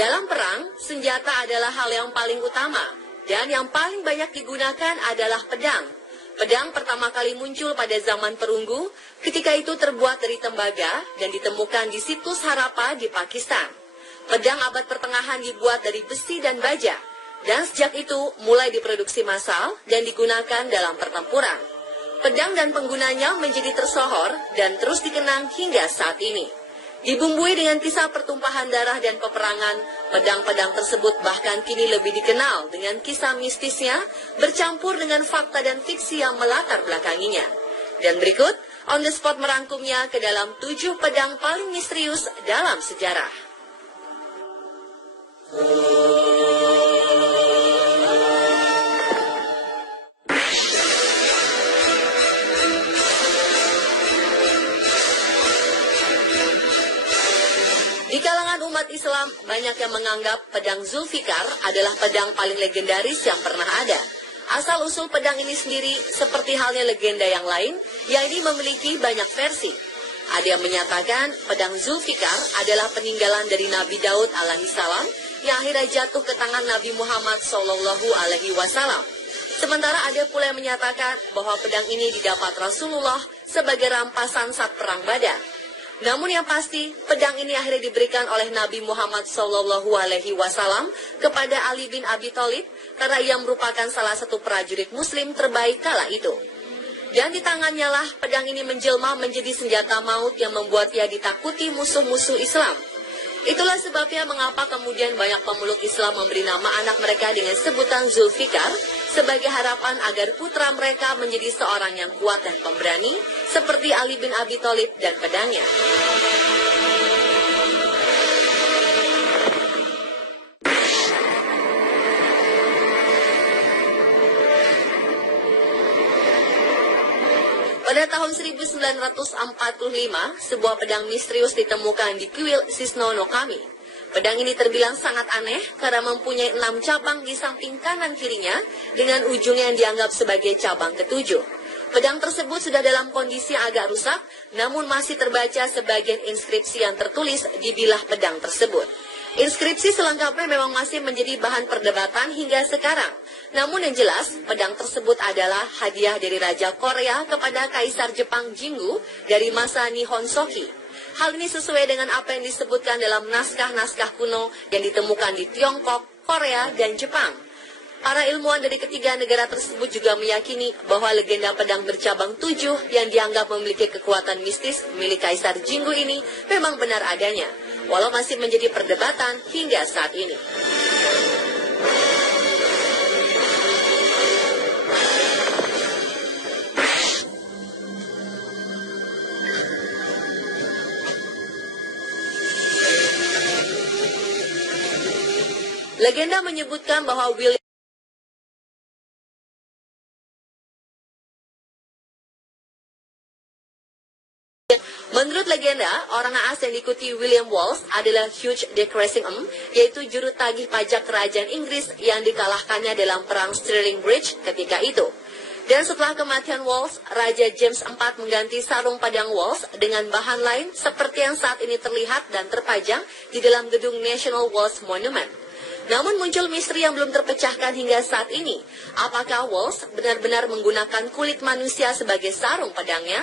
Dalam perang, senjata adalah hal yang paling utama, dan yang paling banyak digunakan adalah pedang. Pedang pertama kali muncul pada zaman perunggu, ketika itu terbuat dari tembaga dan ditemukan di situs Harappa di Pakistan. Pedang abad pertengahan dibuat dari besi dan baja, dan sejak itu mulai diproduksi massal dan digunakan dalam pertempuran. Pedang dan penggunanya menjadi tersohor dan terus dikenang hingga saat ini. Dibumbui dengan kisah pertumpahan darah dan peperangan, pedang-pedang tersebut bahkan kini lebih dikenal dengan kisah mistisnya bercampur dengan fakta dan fiksi yang melatar belakanginya. Dan berikut, On The Spot merangkumnya ke dalam 7 pedang paling misterius dalam sejarah. Di kalangan umat Islam, banyak yang menganggap pedang Zulfikar adalah pedang paling legendaris yang pernah ada. Asal-usul pedang ini sendiri seperti halnya legenda yang lain, yang ini memiliki banyak versi. Ada yang menyatakan pedang Zulfikar adalah peninggalan dari Nabi Daud alaihissalam yang akhirnya jatuh ke tangan Nabi Muhammad SAW. Sementara ada pula yang menyatakan bahwa pedang ini didapat Rasulullah sebagai rampasan saat perang Badar. Namun yang pasti, pedang ini akhirnya diberikan oleh Nabi Muhammad SAW kepada Ali bin Abi Thalib karena ia merupakan salah satu prajurit Muslim terbaik kala itu. Dan di tangannya lah pedang ini menjelma menjadi senjata maut yang membuat ia ditakuti musuh-musuh Islam. Itulah sebabnya mengapa kemudian banyak pemeluk Islam memberi nama anak mereka dengan sebutan Zulfikar sebagai harapan agar putra mereka menjadi seorang yang kuat dan pemberani seperti Ali bin Abi Thalib dan pedangnya. Pada tahun 1945, sebuah pedang misterius ditemukan di kuil Sisno no Kami. Pedang ini terbilang sangat aneh karena mempunyai 6 cabang di samping kanan kirinya dengan ujung yang dianggap sebagai cabang ketujuh. Pedang tersebut sudah dalam kondisi yang agak rusak, namun masih terbaca sebagian inskripsi yang tertulis di bilah pedang tersebut. Inskripsi selengkapnya memang masih menjadi bahan perdebatan hingga sekarang. Namun yang jelas, pedang tersebut adalah hadiah dari Raja Korea kepada Kaisar Jepang Jinggu dari masa Nihon Shoki. Hal ini sesuai dengan apa yang disebutkan dalam naskah-naskah kuno yang ditemukan di Tiongkok, Korea, dan Jepang. Para ilmuwan dari ketiga negara tersebut juga meyakini bahwa legenda pedang bercabang 7 yang dianggap memiliki kekuatan mistis milik Kaisar Jinggu ini memang benar adanya, walau masih menjadi perdebatan hingga saat ini. Legenda menyebutkan bahwa menurut legenda, orang naas yang diikuti William Wallace adalah Hugh de Cressingham, yaitu juru tagih pajak kerajaan Inggris yang dikalahkannya dalam perang Stirling Bridge ketika itu. Dan setelah kematian Wallace, Raja James IV mengganti sarung padang Wallace dengan bahan lain seperti yang saat ini terlihat dan terpajang di dalam gedung National Wallace Monument. Namun muncul misteri yang belum terpecahkan hingga saat ini. Apakah Wallace benar-benar menggunakan kulit manusia sebagai sarung pedangnya?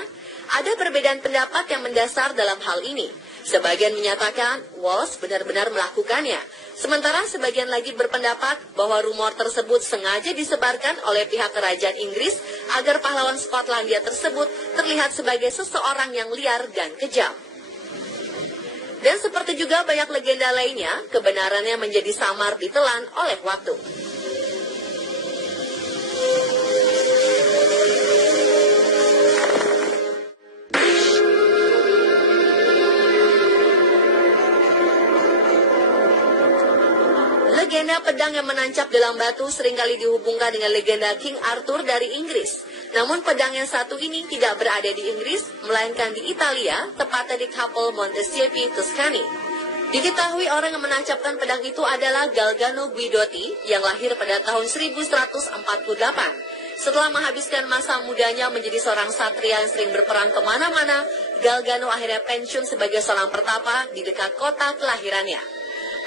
Ada perbedaan pendapat yang mendasar dalam hal ini. Sebagian menyatakan Wallace benar-benar melakukannya. Sementara sebagian lagi berpendapat bahwa rumor tersebut sengaja disebarkan oleh pihak kerajaan Inggris agar pahlawan Skotlandia tersebut terlihat sebagai seseorang yang liar dan kejam. Dan seperti juga banyak legenda lainnya, kebenarannya menjadi samar ditelan oleh waktu. Legenda pedang yang menancap dalam batu seringkali dihubungkan dengan legenda King Arthur dari Inggris. Namun pedang yang satu ini tidak berada di Inggris, melainkan di Italia, tepatnya di Capel Montesiepi, Tuscany. Diketahui orang yang menancapkan pedang itu adalah Galgano Guidotti yang lahir pada tahun 1148. Setelah menghabiskan masa mudanya menjadi seorang satria yang sering berperang kemana-mana, Galgano akhirnya pensiun sebagai seorang pertapa di dekat kota kelahirannya.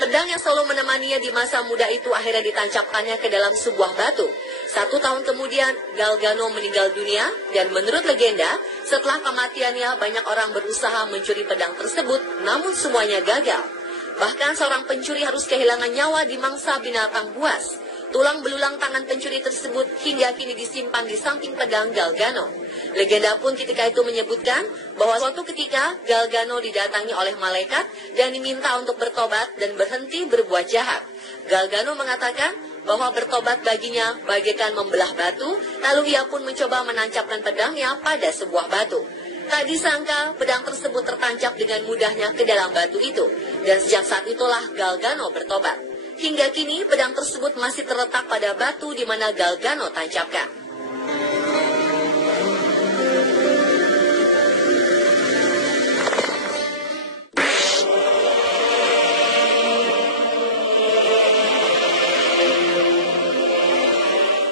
Pedang yang selalu menemaninya di masa muda itu akhirnya ditancapkannya ke dalam sebuah batu. 1 tahun kemudian, Galgano meninggal dunia, dan menurut legenda, setelah kematiannya banyak orang berusaha mencuri pedang tersebut, namun semuanya gagal. Bahkan seorang pencuri harus kehilangan nyawa di mangsa binatang buas. Tulang belulang tangan pencuri tersebut hingga kini disimpan di samping pedang Galgano. Legenda pun ketika itu menyebutkan bahwa suatu ketika Galgano didatangi oleh malaikat dan diminta untuk bertobat dan berhenti berbuat jahat. Galgano mengatakan bahwa bertobat baginya bagaikan membelah batu, lalu ia pun mencoba menancapkan pedangnya pada sebuah batu. Tak disangka pedang tersebut tertancap dengan mudahnya ke dalam batu itu, dan sejak saat itulah Galgano bertobat. Hingga kini pedang tersebut masih terletak pada batu di mana Galgano tancapkan.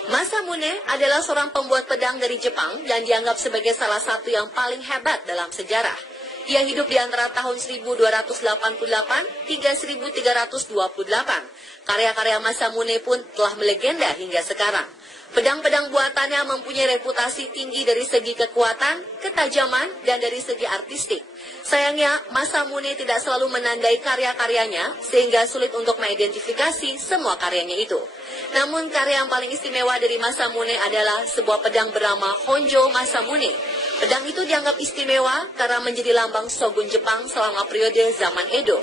Masamune adalah seorang pembuat pedang dari Jepang yang dianggap sebagai salah satu yang paling hebat dalam sejarah. Ia hidup di antara tahun 1288 hingga 1328. Karya-karya Masamune pun telah melegenda hingga sekarang. Pedang-pedang buatannya mempunyai reputasi tinggi dari segi kekuatan, ketajaman, dan dari segi artistik. Sayangnya, Masamune tidak selalu menandai karya-karyanya, sehingga sulit untuk mengidentifikasi semua karyanya itu. Namun, karya yang paling istimewa dari Masamune adalah sebuah pedang bernama Honjo Masamune. Pedang itu dianggap istimewa karena menjadi lambang shogun Jepang selama periode zaman Edo.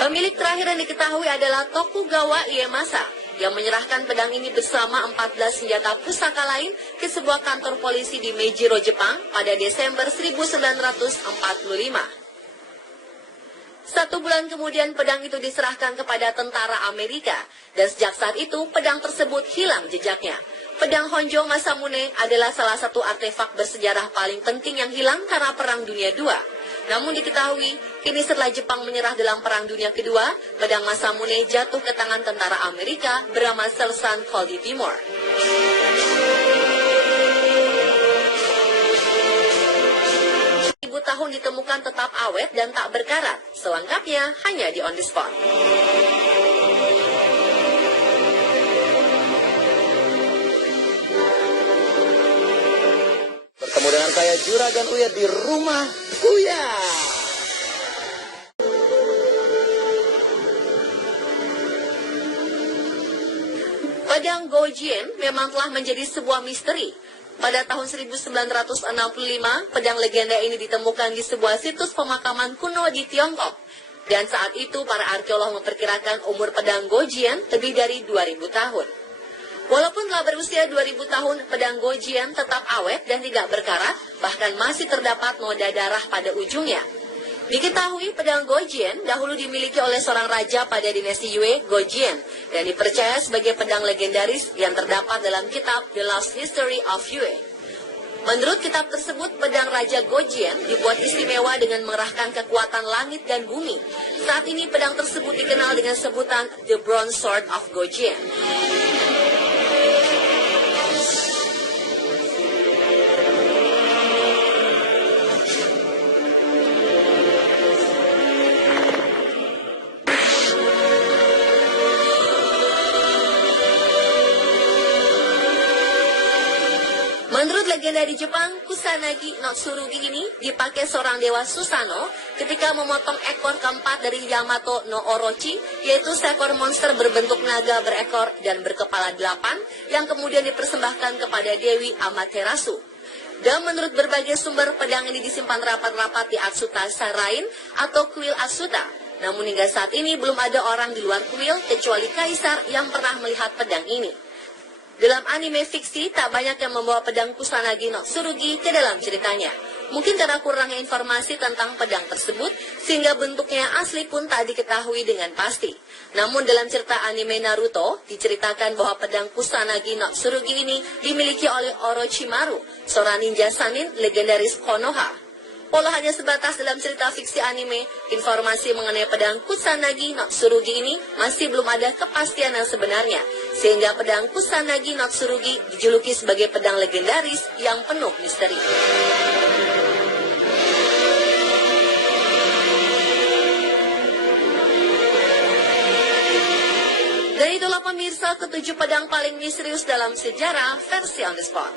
Pemilik terakhir yang diketahui adalah Tokugawa Ieyasu, yang menyerahkan pedang ini bersama 14 senjata pusaka lain ke sebuah kantor polisi di Meijiro, Jepang pada Desember 1945. 1 bulan kemudian pedang itu diserahkan kepada tentara Amerika, dan sejak saat itu pedang tersebut hilang jejaknya. Pedang Honjo Masamune adalah salah satu artefak bersejarah paling penting yang hilang karena Perang Dunia II. Namun diketahui, kini setelah Jepang menyerah dalam Perang Dunia Kedua, pedang Masamune jatuh ke tangan tentara Amerika bernama Sersan Koldi Timur. Tahun ditemukan tetap awet dan tak berkarat. Selengkapnya hanya di On The Spot. Bertemu dengan saya Juragan Uya di rumah Uya. Pedang Gojien memang telah menjadi sebuah misteri. Pada tahun 1965, pedang legenda ini ditemukan di sebuah situs pemakaman kuno di Tiongkok. Dan saat itu para arkeolog memperkirakan umur pedang Gojien lebih dari 2000 tahun. Walaupun telah berusia 2000 tahun, pedang Gojien tetap awet dan tidak berkarat, bahkan masih terdapat noda darah pada ujungnya. Diketahui pedang Gojien dahulu dimiliki oleh seorang raja pada dinasti Yue, Gojien, dan dipercaya sebagai pedang legendaris yang terdapat dalam kitab The Lost History of Yue. Menurut kitab tersebut, pedang Raja Gojien dibuat istimewa dengan mengerahkan kekuatan langit dan bumi. Saat ini pedang tersebut dikenal dengan sebutan The Bronze Sword of Gojien. Menurut legenda di Jepang, Kusanagi no Tsurugi ini dipakai seorang dewa Susanoo ketika memotong ekor keempat dari Yamato no Orochi, yaitu seekor monster berbentuk naga berekor dan berkepala 8 yang kemudian dipersembahkan kepada Dewi Amaterasu. Dan menurut berbagai sumber, pedang ini disimpan rapat-rapat di Atsuta Shrine atau kuil Atsuta. Namun hingga saat ini belum ada orang di luar kuil kecuali kaisar yang pernah melihat pedang ini. Dalam anime fiksi, tak banyak yang membawa pedang Kusanagi no Tsurugi ke dalam ceritanya. Mungkin karena kurangnya informasi tentang pedang tersebut, sehingga bentuknya asli pun tak diketahui dengan pasti. Namun dalam cerita anime Naruto, diceritakan bahwa pedang Kusanagi no Tsurugi ini dimiliki oleh Orochimaru, seorang ninja Sannin legendaris Konoha. Walau hanya sebatas dalam cerita fiksi anime, informasi mengenai pedang Kusanagi no Tsurugi ini masih belum ada kepastian yang sebenarnya, sehingga pedang Kusanagi no Tsurugi dijuluki sebagai pedang legendaris yang penuh misteri. Itulah pemirsa ketujuh pedang paling misterius dalam sejarah versi on the spot.